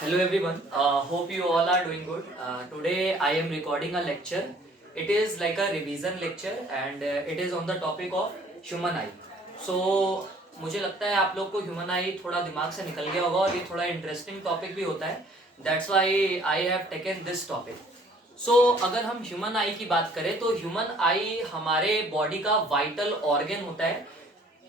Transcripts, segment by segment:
Hello everyone, hope you all are doing good. Today I am recording a lecture. It is like a revision lecture and it is on the topic of human eye. So मुझे लगता है आप लोग को human आई थोड़ा दिमाग से निकल गया होगा और ये थोड़ा इंटरेस्टिंग टॉपिक भी होता है. That's why I have taken this topic. So अगर हम ह्यूमन आई की बात करें तो ह्यूमन आई हमारे बॉडी का वाइटल ऑर्गन होता है.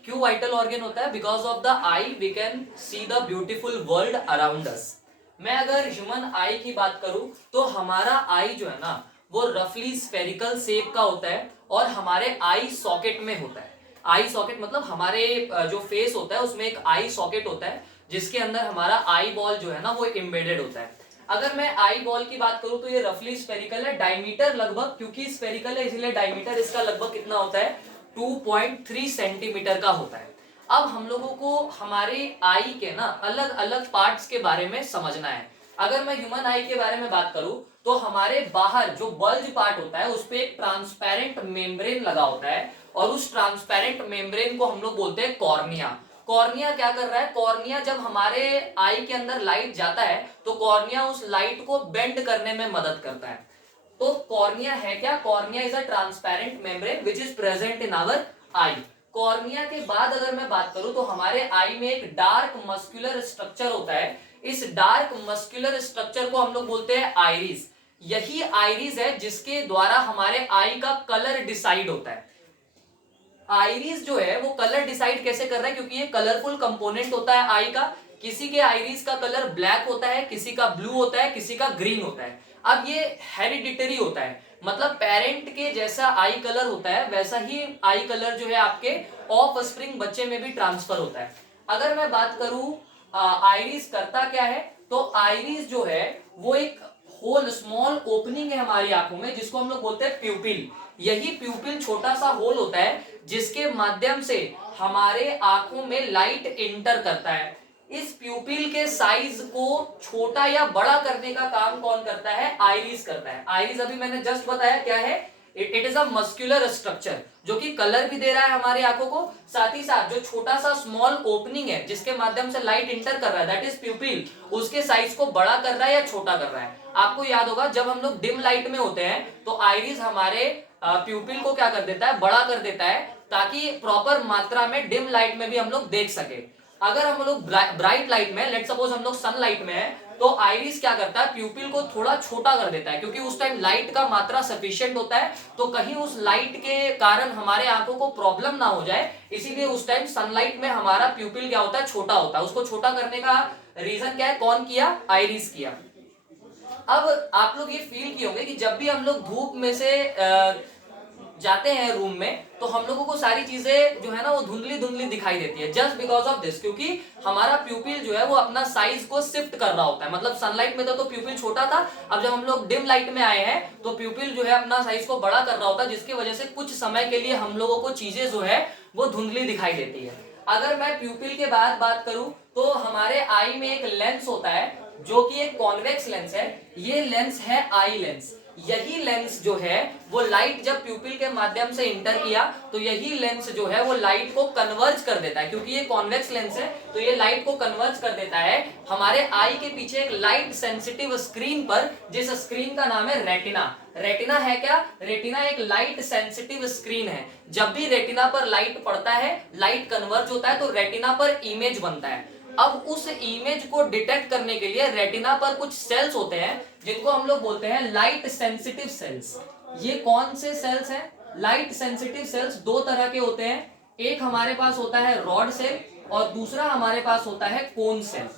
क्यों वाइटल ऑर्गन होता है? Because of the eye we can see the beautiful world around us. मैं अगर ह्यूमन आई की बात करूं तो हमारा आई जो है ना वो रफली स्फेरिकल शेप का होता है और हमारे आई सॉकेट में होता है. आई सॉकेट मतलब हमारे जो फेस होता है उसमें एक आई सॉकेट होता है जिसके अंदर हमारा आई बॉल जो है ना वो एम्बेडेड होता है. अगर मैं आई बॉल की बात करूं तो ये रफली स्फेरिकल है. डायमीटर लगभग, क्योंकि स्फेरिकल है इसलिए डायमीटर इसका लगभग कितना होता है, 2.3 सेंटीमीटर का होता है. अब हम लोगों को हमारे आई के ना अलग अलग पार्ट्स के बारे में समझना है. अगर मैं ह्यूमन आई के बारे में बात करूं तो हमारे बाहर जो बल्ज पार्ट होता है उस पे एक ट्रांसपेरेंट मेम्ब्रेन लगा होता है और उस ट्रांसपेरेंट मेम्ब्रेन को हम लोग बोलते हैं कॉर्निया. कॉर्निया क्या कर रहा है? कॉर्निया जब हमारे आई के अंदर लाइट जाता है तो कॉर्निया उस लाइट को बेंड करने में मदद करता है. तो कॉर्निया है क्या? Cornea is a transparent membrane which is present in our eye. Cornea के बाद अगर मैं बात करूं तो हमारे आई में एक डार्क मस्कुलर स्ट्रक्चर होता है. इस डार्क मस्कुलर स्ट्रक्चर को हम लोग बोलते हैं आइरिस. यही आइरिस है जिसके द्वारा हमारे आई का कलर डिसाइड होता है. आइरिस जो है वो कलर डिसाइड कैसे कर रहा है? क्योंकि ये कलरफुल कंपोनेंट होता है आई का. किसी के आइरिस का कलर ब्लैक होता है, किसी का ब्लू होता है, किसी का ग्रीन होता है. अब ये हेरिडिटरी होता है, मतलब पेरेंट के जैसा आई कलर होता है वैसा ही आई कलर जो है आपके ऑफ स्प्रिंग बच्चे में भी ट्रांसफर होता है. अगर मैं बात करूं आइरिस करता क्या है, तो आइरिस जो है वो एक होल स्मॉल ओपनिंग है हमारी आंखों में जिसको हम लोग बोलते हैं प्यूपिल. यही प्यूपिल छोटा सा होल होता है जिसके माध्यम से हमारे आंखों में लाइट इंटर करता है. इस प्यूपिल के साइज को छोटा या बड़ा करने का काम कौन करता है? आइरिस करता है. आइरिस अभी मैंने जस्ट बताया क्या है, it is a muscular structure जो कि कलर भी दे रहा है हमारी आंखों को, साथ ही साथ जो छोटा सा स्मॉल ओपनिंग है जिसके माध्यम से लाइट इंटर कर रहा है दैट इज प्यूपिल, उसके साइज को बड़ा कर रहा है या छोटा कर रहा है. आपको याद होगा जब हम लोग डिम लाइट में होते हैं तो आइरिस हमारे प्यूपिल को क्या कर देता है? बड़ा कर देता है ताकि प्रॉपर मात्रा में डिम लाइट में भी हम लोग देख सके. अगर हम लोग ब्राइट लाइट में, लेट सपोज हम लोग सनलाइट में है, तो आइरिस क्या करता है? प्यूपिल को थोड़ा छोटा कर देता है क्योंकि उस टाइम लाइट का मात्रा सफिशिएंट होता है. तो कहीं उस लाइट के कारण हमारे आंखों को प्रॉब्लम ना हो जाए, इसीलिए उस टाइम सनलाइट में हमारा प्यूपिल क्या होता है? छोटा होता है. उसको छोटा करने का रीजन क्या है? कौन किया? आइरिस किया. अब आप लोग ये फील किए होंगे कि जब भी हम लोग धूप में से जाते हैं रूम में तो हम लोगों को सारी चीजें जो है ना वो धुंधली धुंधली दिखाई देती है जस्ट बिकॉज ऑफ दिस, क्योंकि हमारा प्यूपिल जो है वो अपना साइज को शिफ्ट कर रहा होता है. मतलब सनलाइट में तो प्यूपिल छोटा था, अब जब हम लोग डिम लाइट में आए हैं तो प्यूपिल जो है अपना साइज को बड़ा कर रहा होता है जिसकी वजह से कुछ समय के लिए हम लोगों को चीजें जो है वो धुंधली दिखाई देती है. अगर मैं प्यूपिल के बाद बात करूं तो हमारे आई में एक लेंस होता है जो कि एक कॉन्वेक्स लेंस है. ये लेंस है आई लेंस. यही लेंस जो है वो लाइट जब प्यूपिल के माध्यम से इंटर किया तो यही लेंस जो है वो लाइट को कन्वर्ज कर देता है. क्योंकि ये कॉन्वेक्स लेंस है तो ये लाइट को कन्वर्ज कर देता है हमारे आई के पीछे एक लाइट सेंसिटिव स्क्रीन पर, जिस स्क्रीन का नाम है रेटिना. रेटिना है क्या? रेटिना एक लाइट सेंसिटिव स्क्रीन है. जब भी रेटिना पर लाइट पड़ता है, लाइट कन्वर्ज होता है तो रेटिना पर इमेज बनता है. अब उस इमेज को डिटेक्ट करने के लिए रेटिना पर कुछ सेल्स होते हैं जिनको हम लोग बोलते हैं लाइट सेंसिटिव सेल्स. ये कौन से सेल्स हैं? लाइट सेंसिटिव सेल्स दो तरह के होते हैं. एक हमारे पास होता है रॉड सेल और दूसरा हमारे पास होता है कोन सेल.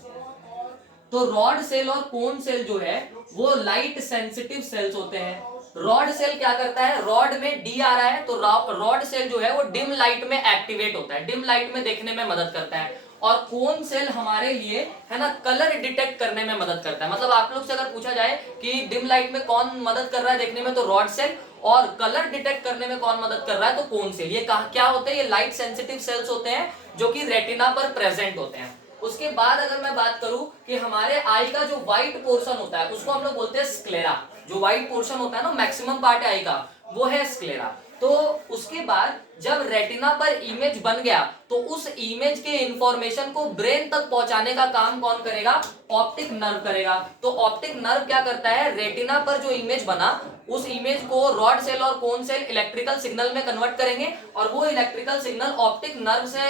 तो रॉड सेल और कोन सेल जो है वो लाइट सेंसिटिव सेल्स होते हैं. रॉड सेल क्या करता है? रॉड में डी आ रहा है तो रॉड सेल जो है वो डिम लाइट में एक्टिवेट होता है, डिम लाइट में देखने में मदद करता है. और कोन सेल हमारे लिए है ना कलर डिटेक्ट करने में मदद करता है. मतलब आप लोग से अगर पूछा जाए कि डिम लाइट में कौन मदद कर रहा है देखने में, तो रॉड सेल, और कलर डिटेक्ट करने में कौन मदद कर रहा है? तो कोन सेल. ये क्या होते हैं? ये लाइट सेंसिटिव सेल्स होते हैं जो कि रेटिना पर प्रेजेंट होते हैं. उसके बाद अगर मैं बात करूं कि हमारे आई का जो व्हाइट पोर्शन होता है उसको हम लोग बोलते हैं स्क्लेरा. जो व्हाइट पोर्शन होता है ना, मैक्सिमम पार्ट है आई का, वो है स्क्लेरा. तो उसके बाद जब रेटिना पर इमेज बन गया तो उस इमेज के इंफॉर्मेशन को ब्रेन तक पहुंचाने का काम कौन करेगा? ऑप्टिक नर्व करेगा। तो ऑप्टिक नर्व क्या करता है? रेटिना पर जो इमेज बना उस इमेज को रॉड सेल और कोन सेल इलेक्ट्रिकल सिग्नल में कन्वर्ट करेंगे और वो इलेक्ट्रिकल सिग्नल ऑप्टिक नर्व से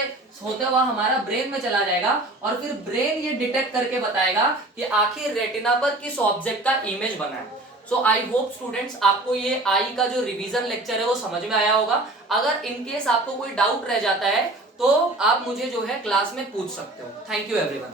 होते हुआ हमारा ब्रेन में चला जाएगा और फिर ब्रेन ये डिटेक्ट करके बताएगा कि आखिर रेटिना पर किस ऑब्जेक्ट का इमेज बना है। सो आई होप स्टूडेंट्स आपको ये आई का जो रिवीजन लेक्चर है वो समझ में आया होगा। अगर इन केस आपको कोई डाउट रह जाता है तो आप मुझे जो है क्लास में पूछ सकते हो। Thank you everyone.